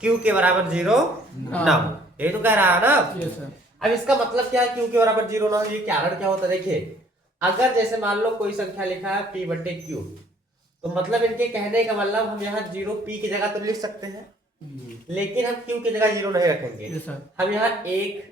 Q के बराबर 0 ना हो, ये तो कह रहा है ना। Yes sir. अब इसका मतलब क्या है क्यू के बराबर 0 ना हो, ये कारण क्या होता है देखिए, अगर जैसे मान लो कोई संख्या लिखा है p बटे क्यू, तो मतलब इनके कहने का मतलब हम यहाँ 0 p की जगह तो लिख सकते हैं, लेकिन हम q की जगह 0 नहीं रखेंगे। Yes sir. हम यहाँ 1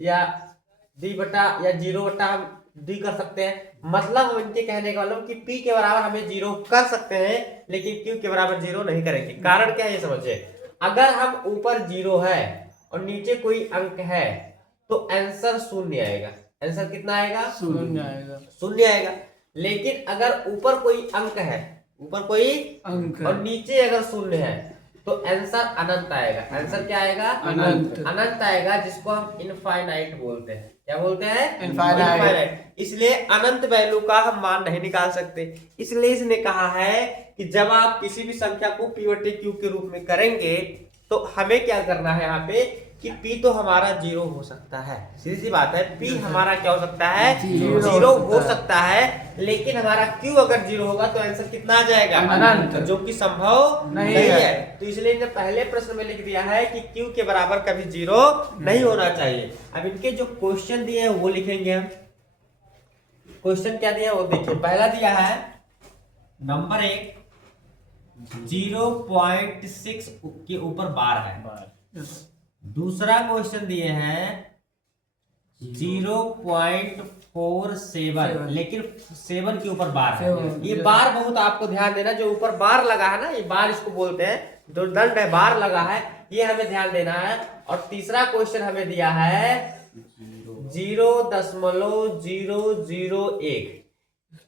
या d बटा या 0 बटा हम d कर सकते हैं, मतलब हम इनके कहने का मतलब कि p के बराबर हमें 0 कर सकते हैं, लेकिन q के बराबर 0 नहीं करेंगे। कारण क्या है ये समझिए, अगर हम ऊपर 0 है और नीचे कोई अंक है तो आंसर शून्य आएगा। आंसर कितना आएगा? शून्य आएगा। शून्य आएगा। लेकिन अगर ऊपर कोई अंक है, ऊपर कोई अंक और नीचे अगर शून्य है तो आंसर अनंत आएगा। आंसर क्या आएगा? अनंत। अनंत आएगा, जिसको हम इनफाइनाइट बोलते हैं। क्या बोलते हैं? इनफाइनाइट। इसलिए अनंत वैल्यू का हम मान नहीं निकाल सकते। इसलिए इसने कहा है कि जब आप किसी भी संख्या को p बटे q के रूप में करेंगे तो हमें क्या करना है यहाँ पे कि p तो हमारा 0 हो सकता है, सीधी सी बात है, p हमारा क्या हो सकता है? 0 हो सकता है, लेकिन हमारा q अगर 0 होगा तो आंसर कितना आ जाएगा? अनंत। जो कि संभव नहीं नहीं है। है। तो इसलिए इन्हें पहले प्रश्न में लिख दिया है कि q के बराबर कभी 0 नहीं होना चाहिए। अब इनके जो क्वेश्चन दिए हैं वो लिखेंगे हम। क्वेश्चन क्या दिया वो देखिए, पहला दिया है नंबर 1 0.6 के ऊपर बार है। Yes sir. दूसरा क्वेश्चन दिए हैं 0.47, लेकिन 7 के ऊपर बार है। ये बार बहुत आपको ध्यान देना, जो ऊपर बार लगा है ना, ये बार इसको बोलते हैं, जो दंड है बार लगा है, ये हमें ध्यान देना है। और तीसरा क्वेश्चन हमें दिया है 0.001,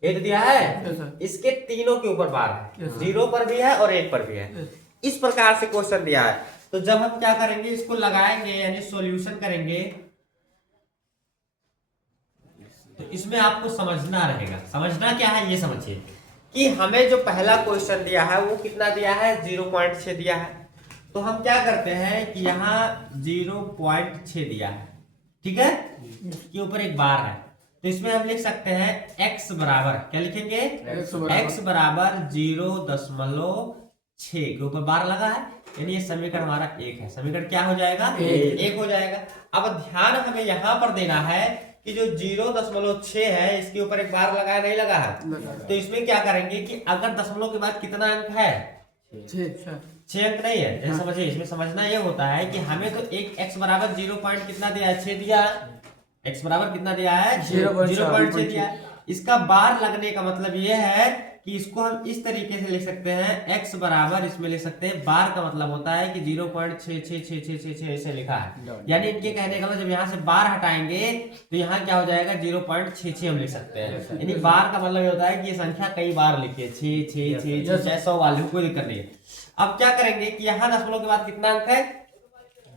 ये तो दिया है। Yes sir. इसके तीनों के ऊपर बार है, 0 पर भी है और 1 पर भी है। इस प्रकार से क्वेश्चन दिया है। तो जब हम क्या करेंगे, इसको लगाएंगे यानी सॉल्यूशन करेंगे, तो इसमें आपको समझना रहेगा। समझना क्या है ये समझिए कि हमें जो पहला क्वेश्चन दिया है वो कितना दिया है? 0.6 दिया है। तो हम क्या करते हैं कि यहाँ 0.6 दिया है, ठीक है, इसके ऊपर एक बार है, तो इसमें हम लिख सकते हैं x बराबर, क्या लिखेंगे? x बराबर 0.6 के ऊपर बार लगा है, यानी ये समीकरण हमारा 1 है। समीकरण क्या हो जाएगा? 1 हो जाएगा। अब ध्यान हमें यहाँ पर देना है कि जो 0.6 है इसके ऊपर एक बार लगा है, नहीं लगा है, तो इसमें क्या करेंगे कि अगर दशमलव के बाद कितना अंक है? 6 अंक नहीं है, जैसे समझिए, इसमें समझना ये होता है कि हमें तो एक x बराबर 0 पॉइंट कितना दिया है? 6 दिया है। x बराबर कितना दिया है? 0.6 दिया है। इसका बार लगने का मतलब ये है कि इसको हम इस तरीके से लिख सकते हैं, x बराबर इसमें लिख सकते हैं, बार का मतलब होता है कि 0.66666 ऐसे लिखा है, यानी इनके कहने का मतलब जब यहाँ से बार हटाएंगे तो यहाँ क्या हो जाएगा? 0.66 हम लिख सकते हैं। यानी बार का मतलब ये होता है कि ये संख्या कई बार लिखिए, 6 चाहे 100 वाले, कोई दिक्कत नहीं है। अब क्या करेंगे कि यहाँ दशमलव के बाद कितना अंक है?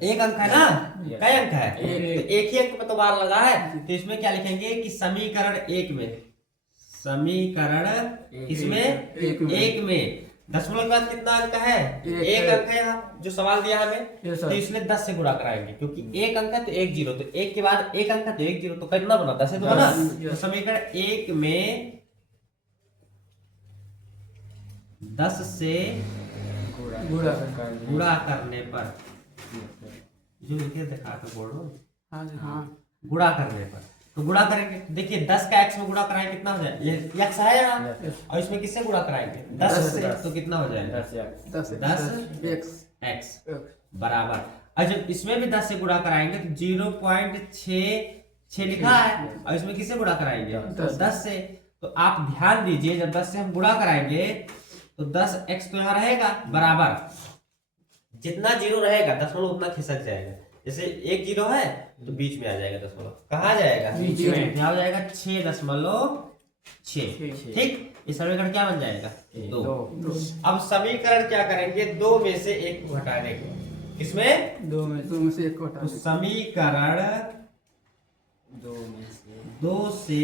1 अंक है ना? कई अंक है? तो एक ही अंक में तो बार लगा है, तो इसमें क्या लिखेंगे कि समीकरण 1 में, समीकरण इसमें 1 में दशमलव के बाद कितना अंक है? 1 अंक है यहाँ, जो सवाल दिया हमें, तो इसमें 10 से गुणा कराएंगे, क्योंकि 1 अंक है तो 1 0, तो 1 के बाद 1 अंक है तो 1 0, तो कितना बना? 10 है तो बना। तो समीकरण 1 में 10 से गुणा करने पर, जो लिखे दिखा तो बोल रहा हूँ, गुणा करने पर, तो गुणा करेंगे, देखिए 10 का x में गुणा कराएंगे कितना हो जाए? ये x है यहाँ, और इसमें किससे गुणा कराएंगे? 10 से, तो कितना हो जाएगा? 10x बराबर, और जब इसमें भी 10 से गुणा कराएंगे तो 0.66 लिखा है, और इसमें किससे गुणा कराएंगे? 10 से। तो आप ध्यान दीजिए, जब 10 से हम गुणा कराएंगे तो 10x तो यहाँ रहेगा बराबर, जितना 0 रहेगा दशमलव उतना खिसक जाएगा। जैसे 1 0 है तो बीच में आ जाएगा दशमलव, कहाँ आ जाएगा? बीच में। यहाँ हो जाएगा 6.6, ठीक। इस समीकरण क्या बन जाएगा? 2। अब समीकरण क्या करेंगे? 2 में से 1 को हटा देंगे, किसमें? 2 में से 1 को हटा, तो समीकरण 2 से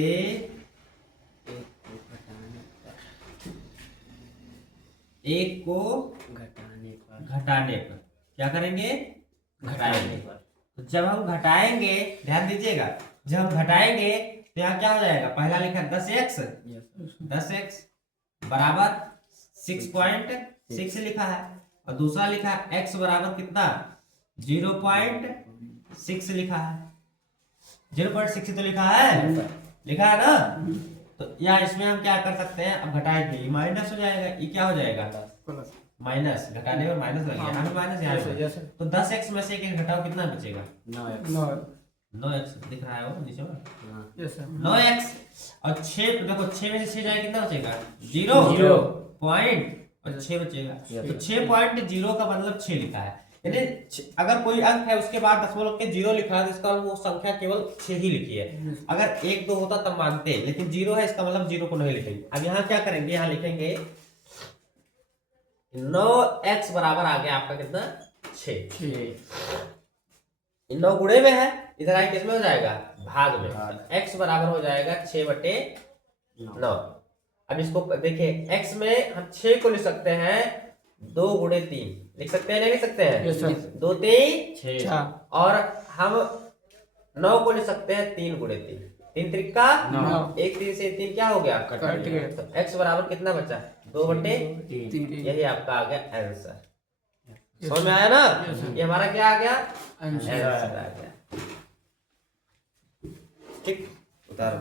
1 को घटाने पर क्या करेंगे? घटाएंगे। तो जब हम घटाएंगे, ध्यान दीजिएगा, जब हम घटाएंगे तो यहाँ क्या हो जाएगा? पहला लिखा 10x बराबर 6.6 लिखा है, और दूसरा लिखा है x बराबर कितना 0.6 लिखा है। 0.6 तो लिखा है ना। तो या इसमें हम क्या कर सकते हैं, अब घटाएंगे माइनस हो जाएगा, ये क्या हो जाएगा प्लस माइनस, घटाने में माइनस लग गया, यहाँ पे माइनस यहाँ पे। यस तो 10x में से एक घटाओ कितना बचेगा 9x। 9x दिख रहा है वो नीचे में यस सर 9x। और 6 देखो 6 में से 6 जाए कितना बचेगा 0 पॉइंट और 6 बचेगा। Yes. तो 6.0 का मतलब 6 लिखा है, यानी अगर कोई अंक है उसके बाद दशमलव के 0 लिखा है तो इसका वो संख्या केवल 6 ही लिखी है। अगर 1 2 होता तब मानते, लेकिन 0 है इसका मतलब 0 को नहीं लिखेंगे। अब यहाँ क्या करेंगे, यहाँ लिखेंगे 9x बराबर आ गया आपका कितना 6। 9 गुणे में है, इधर आके किसमें हो जाएगा भाग में। x बराबर हो जाएगा 6/9। अब इसको देखिए x में हम 6 को लिख सकते हैं 2 गुणे 3 लिख सकते हैं, नहीं लिख सकते हैं यस सर 2 3 6। 6 और हम 9 को लिख सकते हैं 3 गुणे 3 3 त्रिका 9 1 3 से 3 क्या हो गया कट गया। तो x बराबर कितना बचा 2/3। 3 यही आपका आ गया आंसर। समझ में आया ना, ये हमारा क्या आ गया आंसर आंसर आ गया। ठीक उतारो।